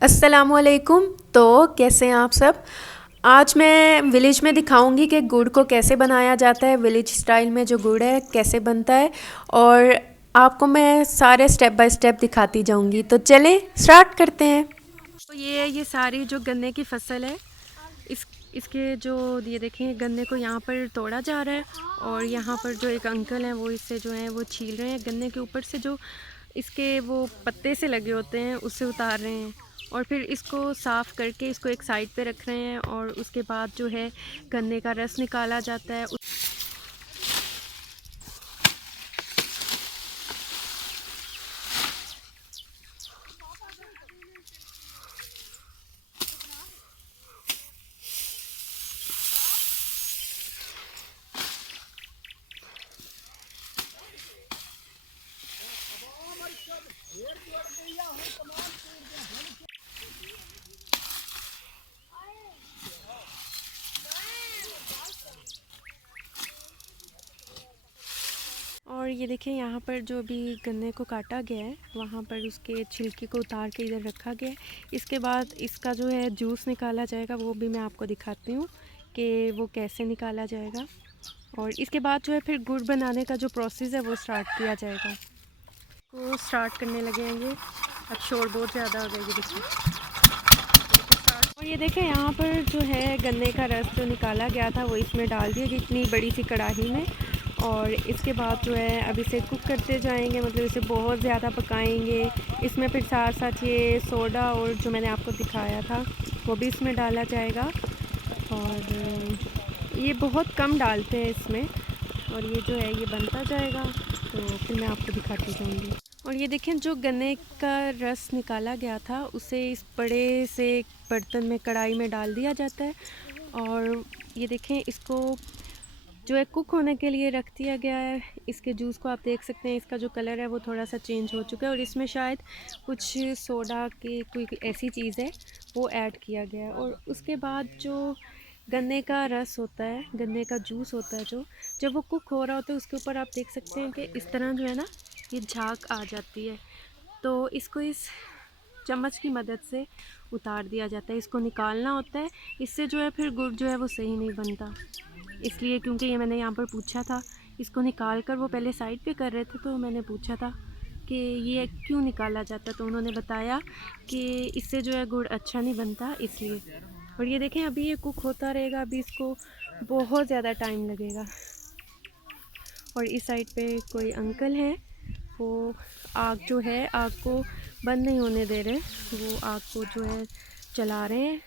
अस्सलामुअलैकुम। तो कैसे हैं आप सब। आज मैं विलेज में दिखाऊंगी कि गुड़ को कैसे बनाया जाता है, विलेज स्टाइल में जो गुड़ है कैसे बनता है, और आपको मैं सारे स्टेप बाय स्टेप दिखाती जाऊंगी। तो चलें स्टार्ट करते हैं। तो ये सारी जो गन्ने की फसल है, इस इसके जो ये देखें गन्ने को यहाँ पर तोड़ा जा रहा है, और यहाँ पर जो एक अंकल हैं वो इससे जो है वो छील रहे हैं। गन्ने के ऊपर से जो इसके वो पत्ते से लगे होते हैं उससे उतार रहे हैं, और फिर इसको साफ़ करके इसको एक साइड पे रख रहे हैं, और उसके बाद जो है गन्ने का रस निकाला जाता है। और ये देखें यहाँ पर जो भी गन्ने को काटा गया है वहाँ पर उसके छिलके को उतार के इधर रखा गया है। इसके बाद इसका जो है जूस निकाला जाएगा, वो भी मैं आपको दिखाती हूँ कि वो कैसे निकाला जाएगा। और इसके बाद जो है फिर गुड़ बनाने का जो प्रोसेस है वो स्टार्ट किया जाएगा। तो स्टार्ट करने लगे हैं ये। अब शोर बहुत ज़्यादा हो गया ये देखिए। और ये देखें यहाँ पर जो है गन्ने का रस जो निकाला गया था वो इसमें डाल दिया इतनी बड़ी सी कढ़ाई में। और इसके बाद जो है अब इसे कुक करते जाएंगे, मतलब इसे बहुत ज़्यादा पकाएंगे। इसमें फिर साथ साथ ये सोडा और जो मैंने आपको दिखाया था वो भी इसमें डाला जाएगा। और ये बहुत कम डालते हैं इसमें, और ये जो है ये बनता जाएगा तो फिर मैं आपको दिखाती जाऊँगी। और ये देखें जो गन्ने का रस निकाला गया था उसे इस बड़े से बर्तन में कढ़ाई में डाल दिया जाता है, और ये देखें इसको जो है कुक होने के लिए रख दिया गया है। इसके जूस को आप देख सकते हैं, इसका जो कलर है वो थोड़ा सा चेंज हो चुका है, और इसमें शायद कुछ सोडा की कोई ऐसी चीज़ है वो ऐड किया गया है। और उसके बाद जो गन्ने का रस होता है, गन्ने का जूस होता है, जो जब वो कुक हो रहा होता है उसके ऊपर आप देख सकते हैं कि इस तरह जो है ना ये झाग आ जाती है। तो इसको इस चम्मच की मदद से उतार दिया जाता है, इसको निकालना होता है। इससे जो है फिर गुड़ जो है वो सही नहीं बनता, इसलिए क्योंकि ये मैंने यहाँ पर पूछा था, इसको निकाल कर वो पहले साइड पे कर रहे थे तो मैंने पूछा था कि ये क्यों निकाला जाता, तो उन्होंने बताया कि इससे जो है गुड़ अच्छा नहीं बनता इसलिए। और ये देखें अभी ये कुक होता रहेगा, अभी इसको बहुत ज़्यादा टाइम लगेगा। और इस साइड पे कोई अंकल हैं, वो आग जो है आग को बंद नहीं होने दे रहे, वो आग को जो है चला रहे हैं।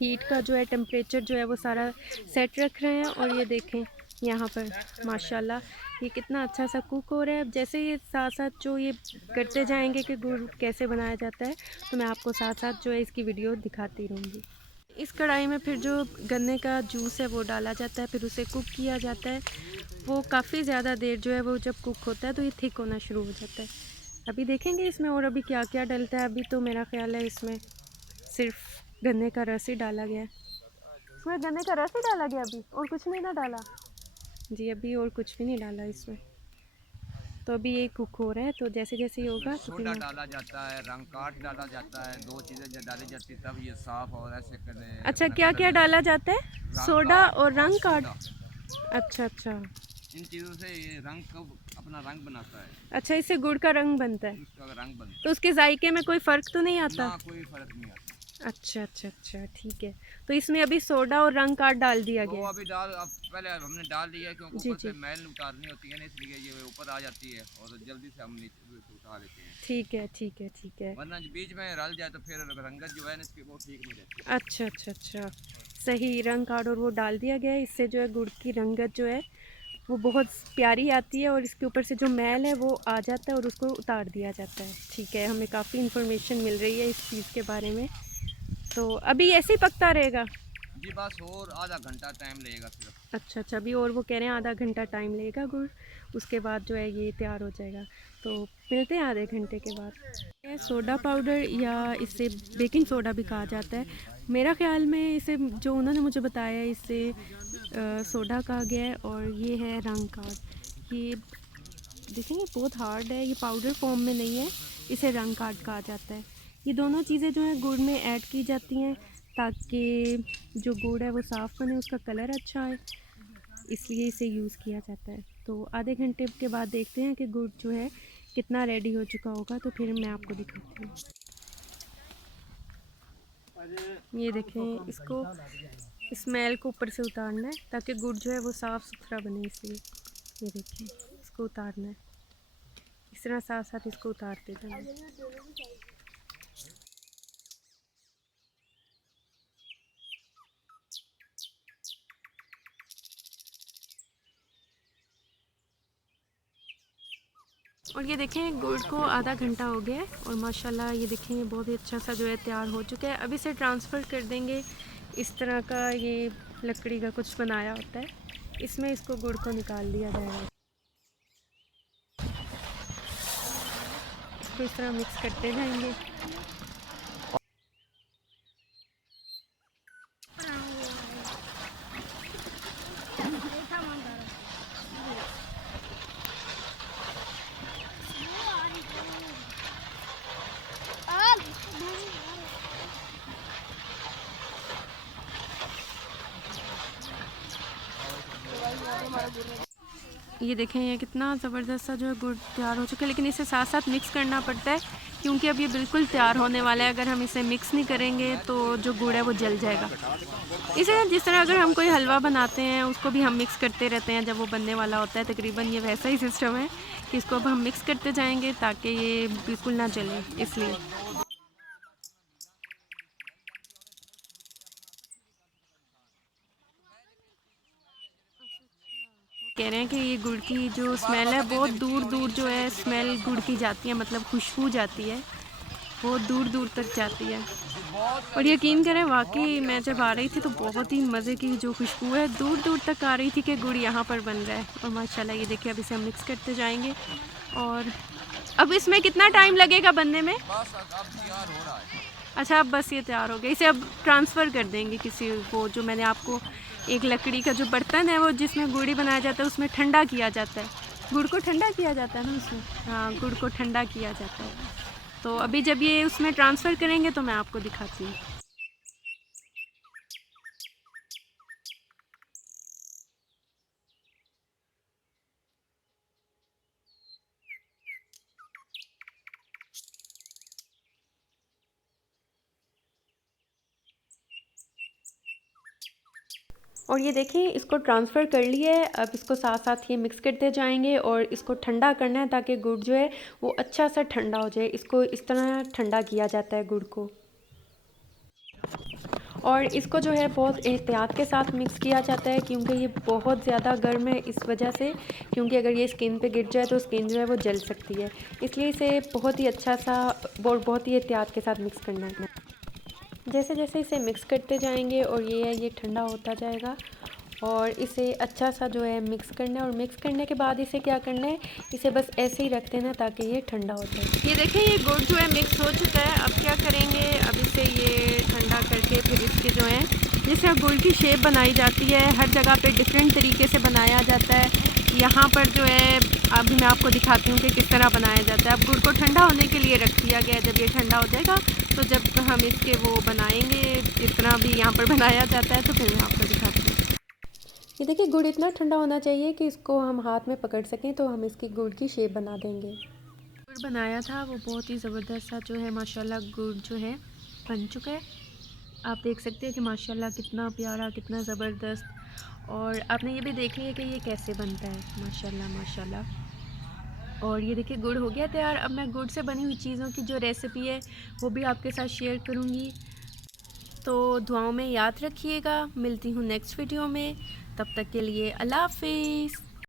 हीट का जो है टेम्परेचर जो है वो सारा सेट रख रहे हैं। और ये देखें यहाँ पर माशाल्लाह ये कितना अच्छा सा कुक हो रहा है। अब जैसे ये साथ साथ जो ये करते जाएंगे कि गुड़ कैसे बनाया जाता है, तो मैं आपको साथ साथ जो है इसकी वीडियो दिखाती रहूँगी। इस कढ़ाई में फिर जो गन्ने का जूस है वो डाला जाता है, फिर उसे कुक किया जाता है। वो काफ़ी ज़्यादा देर जो है वो जब कुक होता है तो ये थिक होना शुरू हो जाता है। अभी देखेंगे इसमें और अभी क्या क्या डलता है। अभी तो मेरा ख्याल है इसमें सिर्फ गन्ने का रस ही डाला गया है। इसमें गन्ने का रस ही डाला गया अभी, और कुछ नहीं ना डाला जी, अभी और कुछ भी नहीं डाला इसमें। तो अभी ये कुक हो रहा है, तो जैसे जैसे ये होगा तो सोडा डाला जाता है, रंग काट डाला जाता है, दो चीज़ें जब डाली जाती है तब ये साफ और ऐसे करें अच्छा अपना क्या कलर क्या देता डाला जाता है? है। रंग सोडा काट और और रंग सोडा, कार्ड। अच्छा अच्छा। इन चीज़ों से ये रंग को अपना रंग बनाता है। अच्छा इससे गुड़ का रंग बनता है, इसका रंग बनता तो उसके जायके में कोई फ़र्क तो नहीं है आता? ना, कोई फर्क नहीं आता। अच्छा अच्छा अच्छा ठीक है। तो इसमें अभी सोडा और रंग कार्ड डाल दिया वो गया है। अभी डाल अब पहले हमने डाल दिया है क्योंकि जी ऊपर से जी मैल उतारनी होती है ना, इसलिए ये ऊपर आ जाती है और जल्दी से हम नीचे उतार लेते हैं। ठीक है ठीक है ठीक है। वरना जो बीच में रल जाए तो फिर रंगत जो है ना इसकी वो ठीक नहीं रहती। अच्छा अच्छा अच्छा, सही। रंग कार्ड और वो डाल दिया गया है, इससे जो है गुड़ की रंगत जो है वो बहुत प्यारी आती है, और इसके ऊपर से जो मैल है वो आ जाता है और उसको उतार दिया जाता है। ठीक है, हमें काफ़ी इन्फॉर्मेशन मिल रही है इस चीज़ के बारे में। तो अभी ऐसे ही पकता रहेगा? जी बस और आधा घंटा टाइम लगेगा सिर्फ। अच्छा अच्छा, अभी और वो कह रहे हैं आधा घंटा टाइम लगेगा गुड़, उसके बाद जो है ये तैयार हो जाएगा। तो मिलते हैं आधे घंटे के बाद। ये सोडा पाउडर या इसे बेकिंग सोडा भी कहा जाता है। मेरा ख्याल में इसे जो उन्होंने मुझे बताया इसे सोडा कहा गया है। और ये है रंग कार्ड। ये देखेंगे बहुत हार्ड है, ये पाउडर फॉर्म में नहीं है, इसे रंग कार्ड कहा जाता है। ये दोनों चीज़ें जो हैं गुड़ में ऐड की जाती हैं ताकि जो गुड़ है वो साफ़ बने, उसका कलर अच्छा आए, इसलिए इसे यूज़ किया जाता है। तो आधे घंटे के बाद देखते हैं कि गुड़ जो है कितना रेडी हो चुका होगा, तो फिर मैं आपको दिखाती हूँ। ये देखें, इसको स्मेल को ऊपर से उतारना है ताकि गुड़ जो है वो साफ़ सुथरा बने, इसलिए ये देखें इसको उतारना है, इस तरह साथ साथ इसको उतारते जाना। और ये देखें गुड़ को आधा घंटा हो गया है और माशाल्लाह ये देखें ये बहुत ही अच्छा सा जो है तैयार हो चुका है। अब इसे ट्रांसफ़र कर देंगे। इस तरह का ये लकड़ी का कुछ बनाया होता है, इसमें इसको गुड़ को निकाल दिया जाएगा। इसको इस तरह मिक्स करते जाएंगे। ये देखें ये कितना ज़बरदस्त सा जो है गुड़ तैयार हो चुका है, लेकिन इसे साथ साथ मिक्स करना पड़ता है क्योंकि अब ये बिल्कुल तैयार होने वाला है। अगर हम इसे मिक्स नहीं करेंगे तो जो गुड़ है वो जल जाएगा। इसे जिस तरह अगर हम कोई हलवा बनाते हैं उसको भी हम मिक्स करते रहते हैं जब वो बनने वाला होता है, तकरीबन ये वैसा ही सिस्टम है कि इसको अब हम मिक्स करते जाएंगे ताकि ये बिल्कुल ना जले, इसलिए। कह रहे हैं कि ये गुड़ की जो स्मेल है बहुत दूर दूर जो है स्मेल गुड़ की जाती है, मतलब खुशबू जाती है, बहुत दूर दूर तक जाती है। और यकीन करें वाकई मैं जब आ रही थी तो बहुत ही मज़े की जो खुशबू है दूर दूर तक आ रही थी कि गुड़ यहाँ पर बन रहा है। और माशाल्लाह ये देखिए अब इसे हम मिक्स करते जाएंगे। और अब इसमें कितना टाइम लगेगा बनने में? बस अब तैयार हो रहा है। अच्छा अब बस ये तैयार हो गया, इसे अब ट्रांसफ़र कर देंगे किसी वो जो मैंने आपको एक लकड़ी का जो बर्तन है वो जिसमें गुड़ी बनाया जाता है उसमें ठंडा किया जाता है, गुड़ को ठंडा किया जाता है ना उसमें, हाँ गुड़ को ठंडा किया जाता है। तो अभी जब ये उसमें ट्रांसफ़र करेंगे तो मैं आपको दिखाती हूँ। और ये देखिए इसको ट्रांसफ़र कर लिया है। अब इसको साथ साथ ये मिक्स करते जाएंगे और इसको ठंडा करना है ताकि गुड़ जो है वो अच्छा सा ठंडा हो जाए। इसको इस तरह ठंडा किया जाता है गुड़ को, और इसको जो है बहुत एहतियात के साथ मिक्स किया जाता है क्योंकि ये बहुत ज़्यादा गर्म है, इस वजह से, क्योंकि अगर ये स्किन पे गिर जाए तो स्किन जो है वो जल सकती है, इसलिए इसे बहुत ही अच्छा सा और बहुत ही एहतियात के साथ मिक्स करना है। जैसे जैसे इसे मिक्स करते जाएंगे और ये ठंडा होता जाएगा और इसे अच्छा सा जो है मिक्स करना है। और मिक्स करने के बाद इसे क्या करना है, इसे बस ऐसे ही रख देना ताकि ये ठंडा हो जाए। ये देखिए ये गुड़ जो है मिक्स हो चुका है। अब क्या करेंगे, अब इसे ये ठंडा करके फिर इसके जो है जिस तरह गुड़ की शेप बनाई जाती है, हर जगह पे डिफरेंट तरीके से बनाया जाता है। यहाँ पर जो है अभी मैं आपको दिखाती हूँ कि किस तरह बनाया जाता है। अब गुड़ को ठंडा होने के लिए रख दिया गया है, जब ये ठंडा हो जाएगा तो जब हम इसके वो बनाएंगे जितना भी यहाँ पर बनाया जाता है तो फिर मैं आपको दिखाती हूँ। ये देखिए गुड़ इतना ठंडा होना चाहिए कि इसको हम हाथ में पकड़ सकें, तो हम इसकी गुड़ की शेप बना देंगे। गुड़ बनाया था वो बहुत ही ज़बरदस्त सा जो है माशाल्लाह गुड़ जो है बन चुका है। आप देख सकते हैं कि माशाल्लाह कितना प्यारा, कितना ज़बरदस्त। और आपने ये भी देख लिया कि ये कैसे बनता है, माशाल्लाह माशाल्लाह। और ये देखिए गुड़ हो गया तैयार। अब मैं गुड़ से बनी हुई चीज़ों की जो रेसिपी है वो भी आपके साथ शेयर करूँगी, तो दुआओं में याद रखिएगा। मिलती हूँ नेक्स्ट वीडियो में, तब तक के लिए अल्लाह हाफिज़।